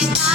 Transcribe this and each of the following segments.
Yeah.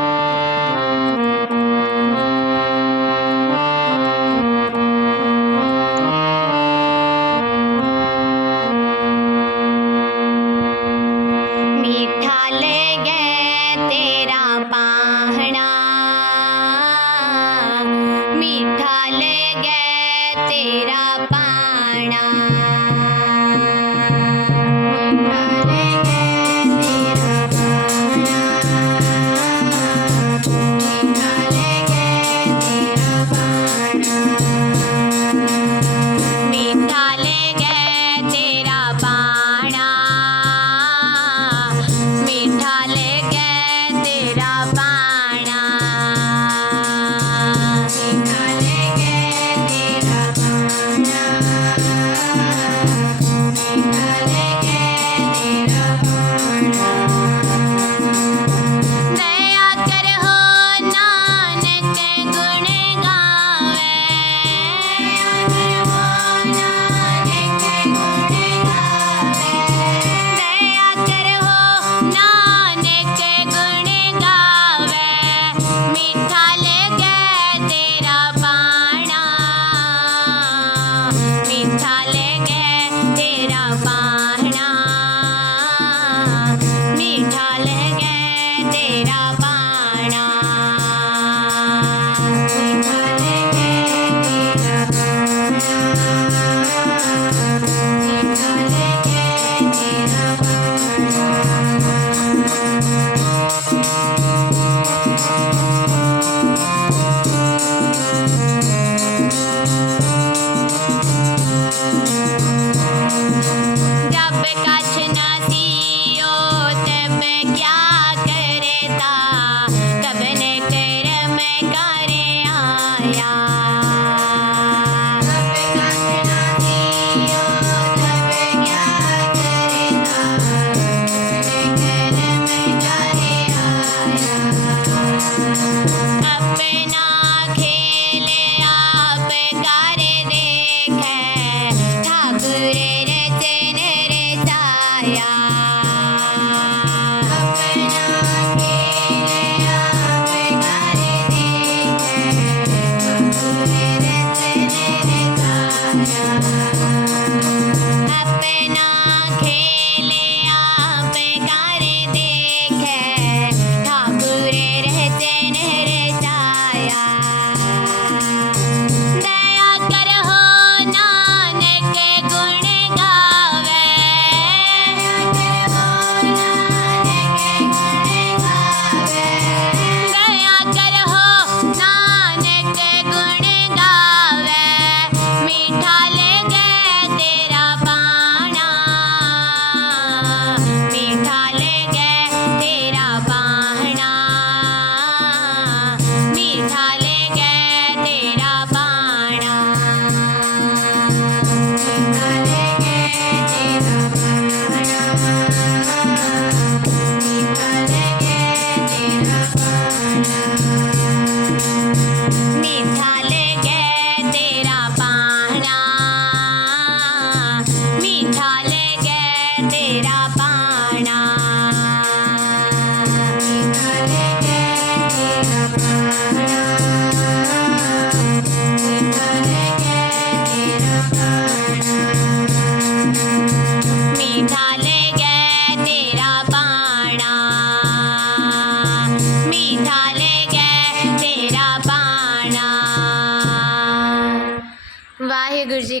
तेरा पा ਜੀ